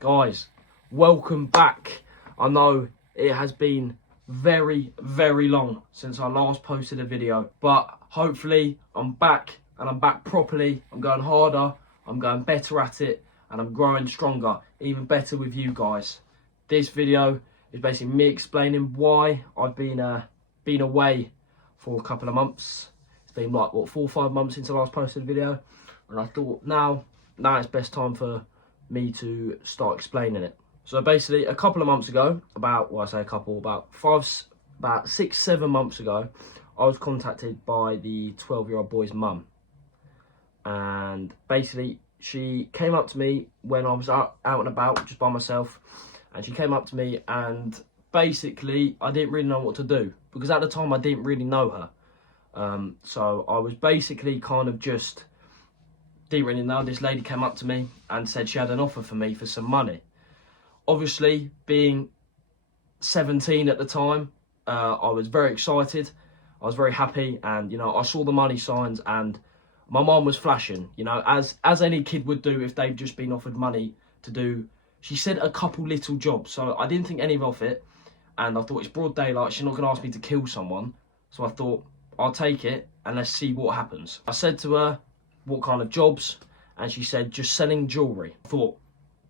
Guys, welcome back. I know it has been very long since I last posted a video, but hopefully I'm back, and I'm back properly. I'm going harder, I'm going better at it, and I'm growing stronger, even better with you guys. This video is basically me explaining why I've been away for a couple of months. It's been like, what, 4 or 5 months since I last posted a video, and I thought now it's best time for me to start explaining it. So basically, a couple of months ago, about 6, 7 months ago, I was contacted by the 12-year-old boy's mum, and basically she came up to me when I was out and about just by myself, and she came up to me, and basically I didn't really know what to do, because at the time I didn't really know her. So I was basically kind of just didn't really know. This lady came up to me and said she had an offer for me for some money. Obviously, being 17 at the time, I was very excited. I was very happy, and I saw the money signs, and my mum was flashing, as any kid would do if they've just been offered money to do. She said a couple little jobs, so I didn't think any of it, and I thought it's broad daylight, she's not going to ask me to kill someone, so I thought I'll take it and let's see what happens. I said to her what kind of jobs, and she said just selling jewellery. I thought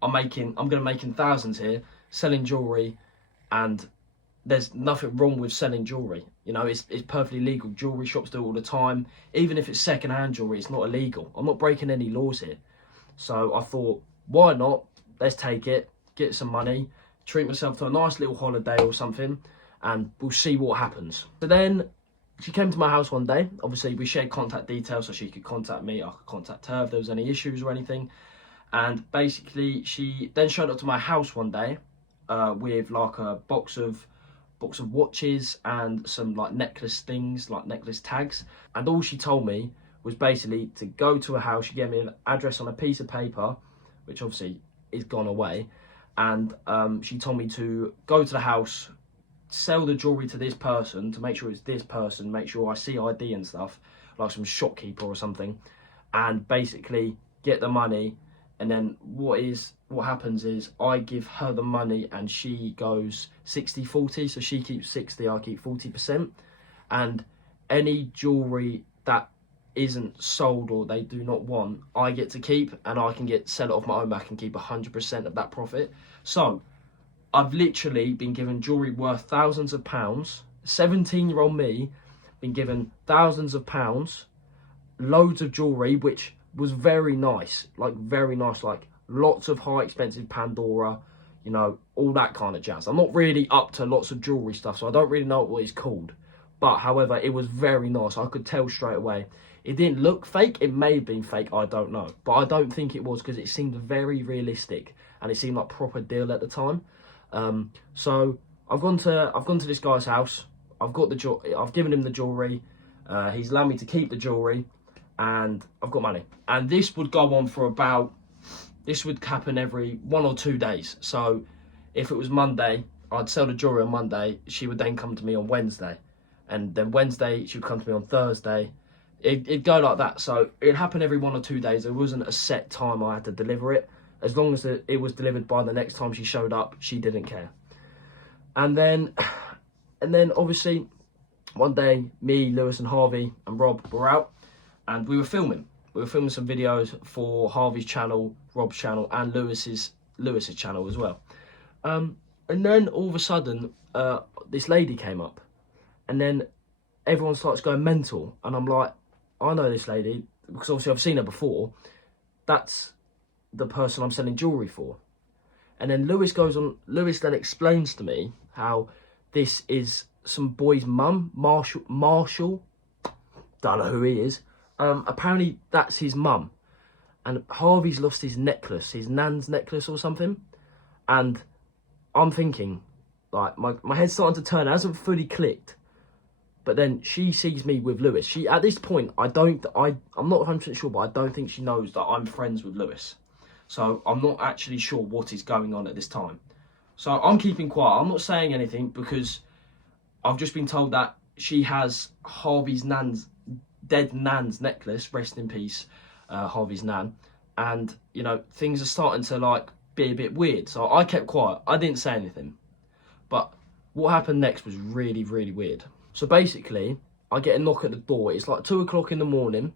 I'm going to make thousands here selling jewellery, and there's nothing wrong with selling jewellery. It's perfectly legal. Jewellery shops do it all the time. Even if it's second-hand jewellery, it's not illegal. I'm not breaking any laws here. So I thought, why not? Let's take it, get some money, treat myself to a nice little holiday or something, and we'll see what happens. So then she came to my house one day. Obviously, we shared contact details so she could contact me, I could contact her if there was any issues or anything. And basically, she then showed up to my house one day with like a box of watches and some like necklace things, like necklace tags. And all she told me was basically to go to a house. She gave me an address on a piece of paper, which obviously is gone away. And she told me to go to the house, sell the jewellery to this person, to make sure it's this person, make sure I see ID and stuff, like some shopkeeper or something, and basically get the money. And then what happens is I give her the money, and she goes 60-40, so she keeps 60, I keep 40%. And any jewellery that isn't sold or they do not want, I get to keep, and I can sell it off my own back and keep 100% of that profit. So I've literally been given jewellery worth thousands of pounds. 17-year-old me been given thousands of pounds, loads of jewellery, which was very nice, like lots of high expensive Pandora, all that kind of jazz. I'm not really up to lots of jewellery stuff, so I don't really know what it's called. But however, it was very nice. I could tell straight away. It didn't look fake. It may have been fake, I don't know. But I don't think it was, because it seemed very realistic, and it seemed like a proper deal at the time. So I've gone to this guy's house. I've given him the jewellery. He's allowed me to keep the jewellery, and I've got money. And this would go on for this would happen every 1 or 2 days. So if it was Monday, I'd sell the jewellery on Monday. She would then come to me on Wednesday, and then Wednesday she would come to me on Thursday. It'd go like that. So it'd happen every 1 or 2 days. There wasn't a set time I had to deliver it. As long as it was delivered by the next time she showed up, she didn't care. And then obviously one day, me, Lewis and Harvey and Rob were out, and we were filming. We were filming some videos for Harvey's channel, Rob's channel, and Lewis's channel as well. And then all of a sudden, this lady came up, and then everyone starts going mental, and I'm like, I know this lady, because obviously I've seen her before. That's the person I'm selling jewellery for. And then Lewis then explains to me how this is some boy's mum, Marshall, don't know who he is. Apparently that's his mum, and Harvey's lost his necklace, his nan's necklace or something. And I'm thinking, like, my head's starting to turn. It hasn't fully clicked. But then she sees me with Lewis. She, at this point, I'm not 100% sure, but I don't think she knows that I'm friends with Lewis. So I'm not actually sure what is going on at this time. So I'm keeping quiet. I'm not saying anything, because I've just been told that she has Harvey's dead nan's necklace, rest in peace, Harvey's nan. and you know, things are starting to like be a bit weird. So I kept quiet. I didn't say anything. But what happened next was really, really weird. So basically, I get a knock at the door. It's like 2 o'clock in the morning,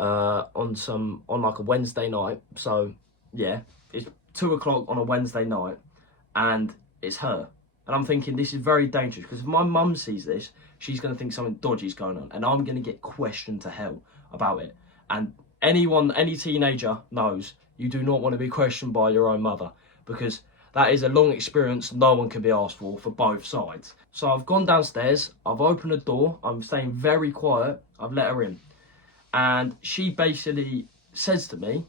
on like a Wednesday night. So yeah, it's 2 o'clock on a Wednesday night, and it's her. And I'm thinking, this is very dangerous, because if my mum sees this, she's going to think something dodgy is going on, and I'm going to get questioned to hell about it. And any teenager knows you do not want to be questioned by your own mother, because that is a long experience no one can be asked for both sides. So I've gone downstairs, I've opened the door, I'm staying very quiet, I've let her in. And she basically says to me,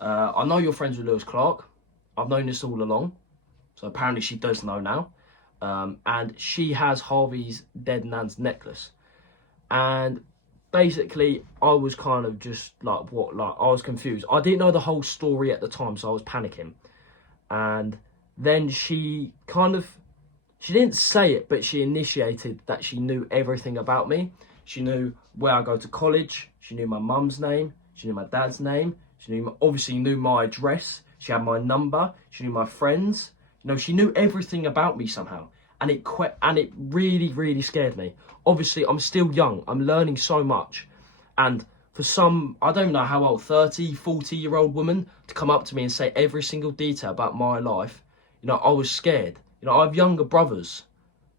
I know you're friends with Lewis Clark, I've known this all along. So apparently she does know now. And she has Harvey's dead nan's necklace. And basically, I was kind of just like, I was confused. I didn't know the whole story at the time, so I was panicking. And then she didn't say it, but she initiated that she knew everything about me. She knew where I go to college. She knew my mum's name. She knew my dad's name. She obviously knew my address. She had my number. She knew my friends. You know, she knew everything about me somehow. And it really, really scared me. Obviously, I'm still young. I'm learning so much. And for some, I don't know how old, 30, 40-year-old woman to come up to me and say every single detail about my life, you know, I was scared. You know, I have younger brothers.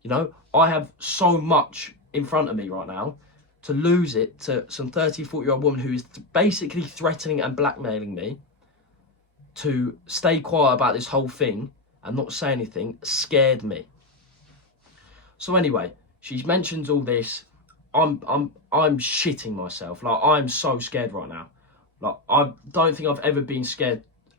You know, I have so much in front of me right now. To lose it to some 30, 40-year-old woman who is basically threatening and blackmailing me to stay quiet about this whole thing and not say anything scared me. So anyway, she mentions all this. I'm shitting myself. Like, I'm so scared right now. Like, I don't think I've ever been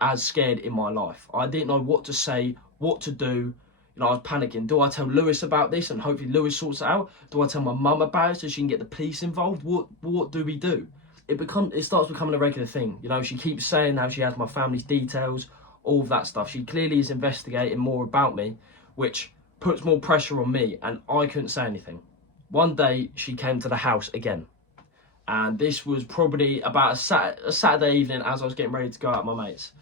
as scared in my life. I didn't know what to say, what to do. You know, I was panicking. Do I tell Lewis about this and hopefully Lewis sorts it out? Do I tell my mum about it so she can get the police involved? What do we do? It starts becoming a regular thing. You know, she keeps saying how she has my family's details, all of that stuff. She clearly is investigating more about me, which puts more pressure on me, and I couldn't say anything. One day, she came to the house again. And this was probably about a Saturday evening as I was getting ready to go out with my mates.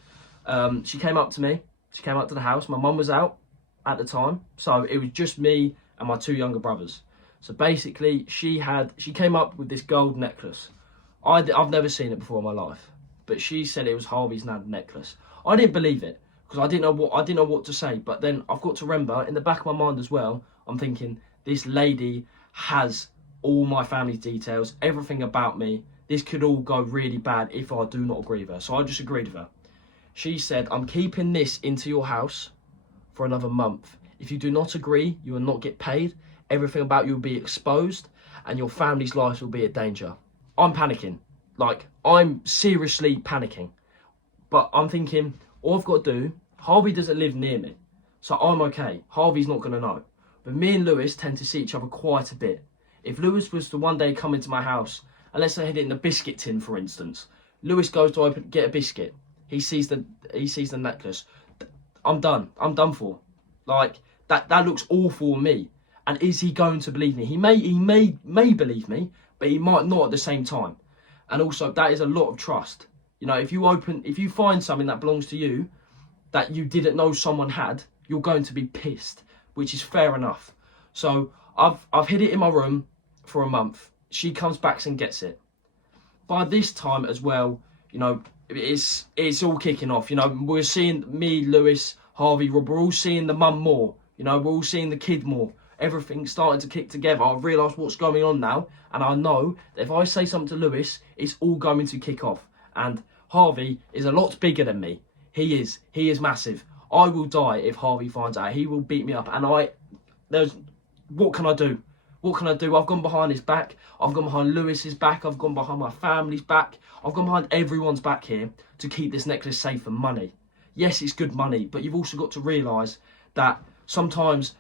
She came up to me. She came up to the house. My mum was out at the time. So it was just me and my 2 younger brothers. So basically, she came up with this gold necklace. I've never seen it before in my life. But she said it was Harvey's necklace. I didn't believe it, because I didn't know what to say. But then I've got to remember, in the back of my mind as well, I'm thinking, this lady has all my family's details, everything about me. This could all go really bad if I do not agree with her. So I just agreed with her. She said, I'm keeping this into your house for another month. If you do not agree, you will not get paid. Everything about you will be exposed, and your family's lives will be in danger. I'm panicking. Like, I'm seriously panicking. But I'm thinking, all I've got to do, Harvey doesn't live near me, so I'm okay. Harvey's not going to know. But me and Lewis tend to see each other quite a bit. If Lewis was to one day come into my house, and let's say I hid it in a biscuit tin, for instance, Lewis goes to get a biscuit. He sees the necklace. I'm done. I'm done for. Like, that looks awful on me. And is he going to believe me? He may believe me, but he might not at the same time. And also, that is a lot of trust. You know, if you find something that belongs to you that you didn't know someone had, you're going to be pissed, which is fair enough. So I've hid it in my room for a month. She comes back and gets it. By this time as well, you know, it's all kicking off. You know, we're seeing me, Lewis, Harvey, Rob, we're all seeing the mum more. You know, we're all seeing the kid more. Everything's starting to kick together. I've realised what's going on now, and I know that if I say something to Lewis, it's all going to kick off. And Harvey is a lot bigger than me. He is massive. I will die if Harvey finds out. He will beat me up, and what can I do? What can I do? I've gone behind his back. I've gone behind Lewis's back. I've gone behind my family's back. I've gone behind everyone's back here to keep this necklace safe for money. Yes, it's good money, but you've also got to realise that sometimes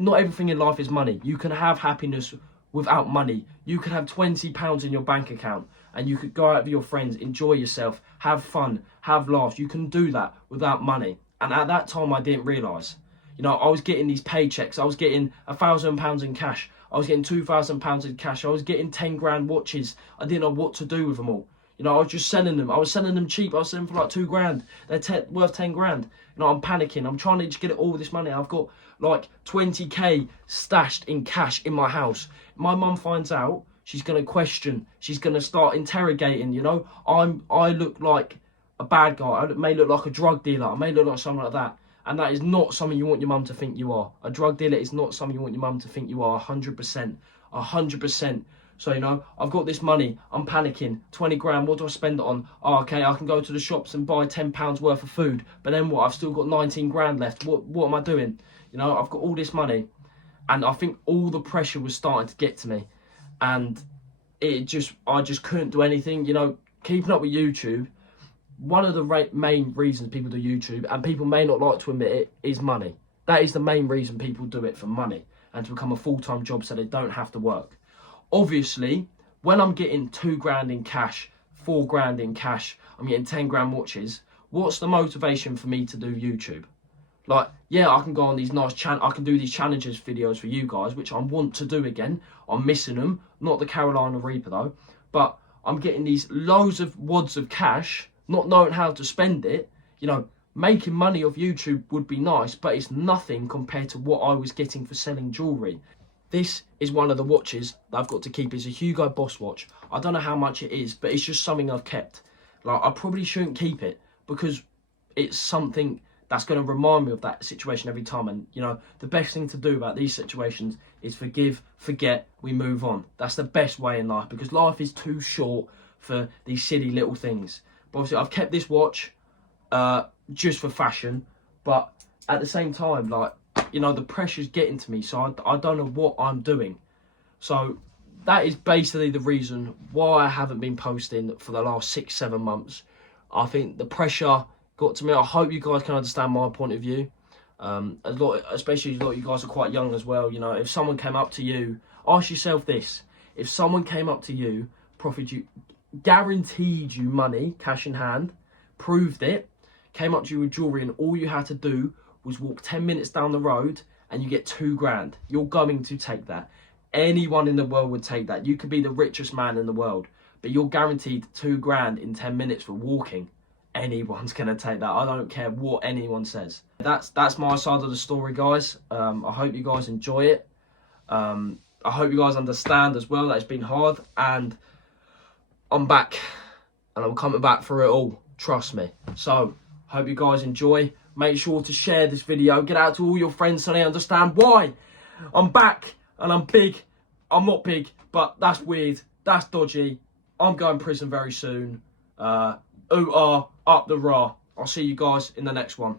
not everything in life is money. You can have happiness without money. You can have £20 in your bank account and you could go out with your friends, enjoy yourself, have fun, have laughs. You can do that without money. And at that time, I didn't realise. You know, I was getting these paychecks. I was getting £1,000 in cash. I was getting £2,000 in cash. I was getting 10 grand watches. I didn't know what to do with them all. You know, I was just selling them. I was selling them cheap. I was selling them for like £2 grand. They're worth 10 grand. You know, I'm panicking. I'm trying to just get all this money. I've got like 20k stashed in cash in my house. My mum finds out, she's going to question. She's going to start interrogating, you know. I look like a bad guy. I may look like a drug dealer. I may look like something like that. And that is not something you want your mum to think you are. A drug dealer is not something you want your mum to think you are, 100%. 100%. So, you know, I've got this money. I'm panicking. 20 grand, what do I spend it on? Oh, okay, I can go to the shops and buy £10 worth of food. But then what? I've still got 19 grand left. What am I doing? You know, I've got all this money. And I think all the pressure was starting to get to me. And I just couldn't do anything. You know, keeping up with YouTube, one of the main reasons people do YouTube, and people may not like to admit it, is money. That is the main reason people do it, for money, and to become a full-time job so they don't have to work. Obviously, when I'm getting 2 grand in cash, 4 grand in cash, I'm getting 10 grand watches, what's the motivation for me to do YouTube? Like, yeah, I can go on these nice I can do these challenges videos for you guys, which I want to do again. I'm missing them. Not the Carolina Reaper though. But I'm getting these loads of wads of cash, not knowing how to spend it. You know, making money off YouTube would be nice, but it's nothing compared to what I was getting for selling jewellery. This is one of the watches that I've got to keep. It's a Hugo Boss watch. I don't know how much it is, but it's just something I've kept. Like, I probably shouldn't keep it because it's something that's going to remind me of that situation every time. And, you know, the best thing to do about these situations is forgive, forget, we move on. That's the best way in life, because life is too short for these silly little things. But obviously, I've kept this watch just for fashion, but at the same time, like, you know, the pressure's getting to me, so I don't know what I'm doing. So that is basically the reason why I haven't been posting for the last 6-7 months. I think the pressure got to me. I hope you guys can understand my point of view. Especially a lot of you guys are quite young as well. You know, if someone came up to you, ask yourself this: if someone came up to you, proffered you, guaranteed you money, cash in hand, proved it, came up to you with jewellery, and all you had to do was walk 10 minutes down the road and you get 2 grand, you're going to take that. Anyone in the world would take that. You could be the richest man in the world, but you're guaranteed 2 grand in 10 minutes for walking. Anyone's going to take that. I don't care what anyone says. That's my side of the story, guys. I hope you guys enjoy it. I hope you guys understand as well that it's been hard, and I'm back, and I'm coming back for it all. Trust me. So, hope you guys enjoy. Make sure to share this video. Get out to all your friends so they understand why I'm back and I'm big. I'm not big, but that's weird. That's dodgy. I'm going to prison very soon. Ooh-ah, up the rah. I'll see you guys in the next one.